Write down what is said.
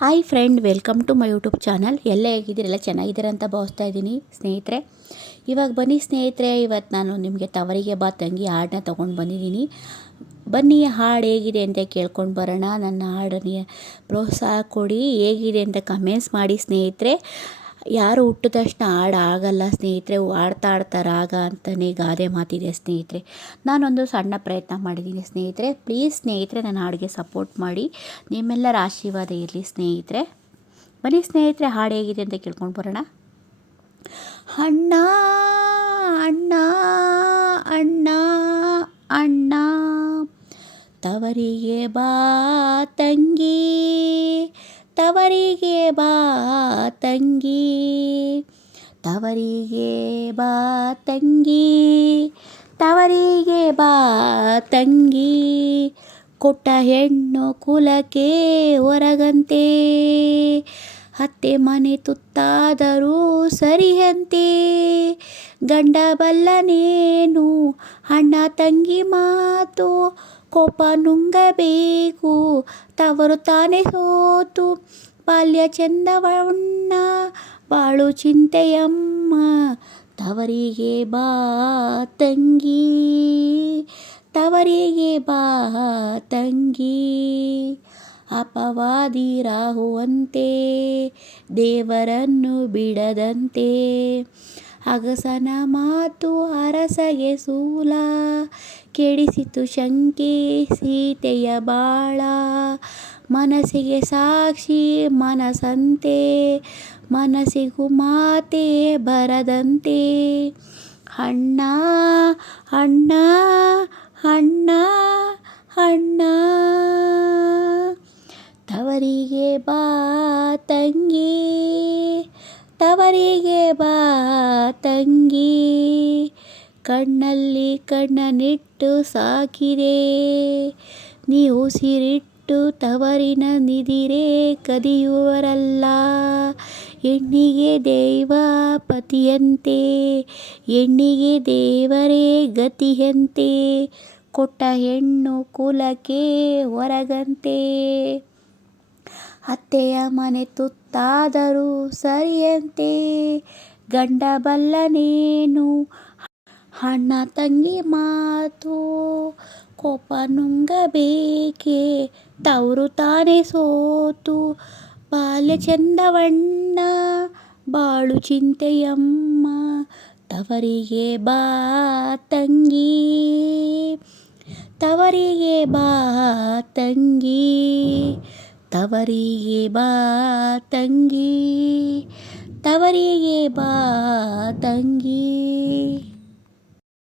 Hi friend, welcome to my YouTube channel. ಎಲ್ಲ ಹೇಗಿದ್ದೀರೆಲ್ಲ ಚೆನ್ನಾಗಿದ್ದೀರ ಅಂತ ಭಾವಿಸ್ತಾ ಇದ್ದೀನಿ ಸ್ನೇಹಿತರೆ. ಇವಾಗ ಬನ್ನಿ ಸ್ನೇಹಿತರೆ, ಇವತ್ತು ನಾನು ನಿಮಗೆ ತವರಿಗೆ ಬಾ ತಂಗಿ ಹಾಡನ್ನ ತೊಗೊಂಡು ಬಂದಿದ್ದೀನಿ. ಬನ್ನಿ ಹಾಡು ಹೇಗಿದೆ ಅಂತ ಕೇಳ್ಕೊಂಡು ಬರೋಣ. ನನ್ನ ಹಾಡನ್ನ ಪ್ರೋತ್ಸಾಹ ಕೊಡಿ, ಹೇಗಿದೆ ಅಂತ ಕಮೆಂಟ್ಸ್ ಮಾಡಿ ಸ್ನೇಹಿತರೆ. ಯಾರು ಹುಟ್ಟಿದ ತಕ್ಷಣ ಹಾಡು ಆಗಲ್ಲ ಸ್ನೇಹಿತರೆ, ಹಾಡ್ತಾ ಹಾಡ್ತಾ ರಾಗ ಅಂತಲೇ ಗಾದೆ ಮಾತಿದೆ ಸ್ನೇಹಿತರೆ. ನಾನೊಂದು ಸಣ್ಣ ಪ್ರಯತ್ನ ಮಾಡಿದ್ದೀನಿ ಸ್ನೇಹಿತರೆ. ಪ್ಲೀಸ್ ಸ್ನೇಹಿತರೆ, ನನ್ನ ಹಾಡಿಗೆ ಸಪೋರ್ಟ್ ಮಾಡಿ, ನಿಮ್ಮೆಲ್ಲರ ಆಶೀರ್ವಾದ ಇರಲಿ ಸ್ನೇಹಿತರೆ. ಬನ್ನಿ ಸ್ನೇಹಿತರೆ, ಹಾಡು ಹೇಗಿದೆ ಅಂತ ಕೇಳ್ಕೊಂಡು ಬರೋಣ. ಅಣ್ಣ ಅಣ್ಣ ಅಣ್ಣ ಅಣ್ಣ ತವರಿಗೆ ಬಾ ತಂಗಿ, ತವರಿಗೆ ಬಾ ತಂಗಿ, ತವರಿಗೆ ಬಾ ತಂಗಿ, ತವರಿಗೆ ಬಾ ತಂಗಿ. ಕೊಟ್ಟ ಹೆಣ್ಣು ಕುಲಕ್ಕೆ ಹೊರಗಂತೆ, ಅತ್ತೆ ಮನೆ ತುತ್ತಾದರೂ ಸರಿಯಂತೆ. ಗಂಡ ಬಲ್ಲನೇನು ಅಣ್ಣ ತಂಗಿ ಮಾತು, ಕೋಪ ನುಂಗಬೇಕು ತವರು ತಾನೇ ಸೋತು. ಬಾಲ್ಯ ಚಂದವಣ್ಣ ಬಾಳು ಚಿಂತೆಯಮ್ಮ, ತವರಿಗೆ ಬಾ ತಂಗಿ, ತವರಿಗೆ ಬಾ ತಂಗಿ. ಅಪವಾದಿ ರಾಹುವಂತೆ ದೇವರನ್ನು ಬಿಡದಂತೆ, ಅಗಸನ ಮಾತು ಅರಸಗೆ ಸೂಲ, ಕೆಡಿಸಿತು ಶಂಕೆ ಸೀತೆಯ ಬಾಳ. ಮನಸ್ಸಿಗೆ ಸಾಕ್ಷಿ ಮನಸಂತೆ, ಮನಸ್ಸಿಗೂ ಮಾತೆ ಬರದಂತೆ. ಅಣ್ಣ ಅಣ್ಣ ಅಣ್ಣ ಅಣ್ಣ ತವರಿಗೆ ಬಾ ತಂಗಿ, ತವರಿಗೆ ಬಾ ತಂಗಿ. ಕಣ್ಣಲ್ಲಿ ಕಣ್ಣನಿಟ್ಟು ಸಾಕಿದೆ, ನೀ ಉಸಿರಿಟ್ಟು ತವರಿನ ನಿದಿರೆ ಕದಿಯುವರಲ್ಲ. ಹೆಣ್ಣಿಗೆ ದೈವ ಪತಿಯಂತೆ, ಹೆಣ್ಣಿಗೆ ದೇವರೇ ಗತಿಯಂತೆ. ಕೊಟ್ಟ ಹೆಣ್ಣು ಕುಲಕ್ಕೆ ಹೊರಗಂತೆ, ಅತ್ತೆಯ ಮನೆ ತುತ್ತಾದರೂ ಸರಿಯಂತೆ. ಗಂಡ ಬಲ್ಲನೇನು ಅಣ್ಣ ತಂಗಿ ಮಾತು, ಕೋಪ ನುಂಗಬೇಕೆ ತವರು ತಾನೇ ಸೋತು. ಬಾಲ್ಯ ಚಂದವಣ್ಣ ಬಾಳು ಚಿಂತೆಯಮ್ಮ, ತವರಿಗೆ ಬಾ ತಂಗಿ, ತವರಿಗೆ ಬಾ ತಂಗಿ, ತವರಿಗೆ ಬಾ ತಂಗಿ, ತವರಿಗೆ ಬಾ ತಂಗಿ.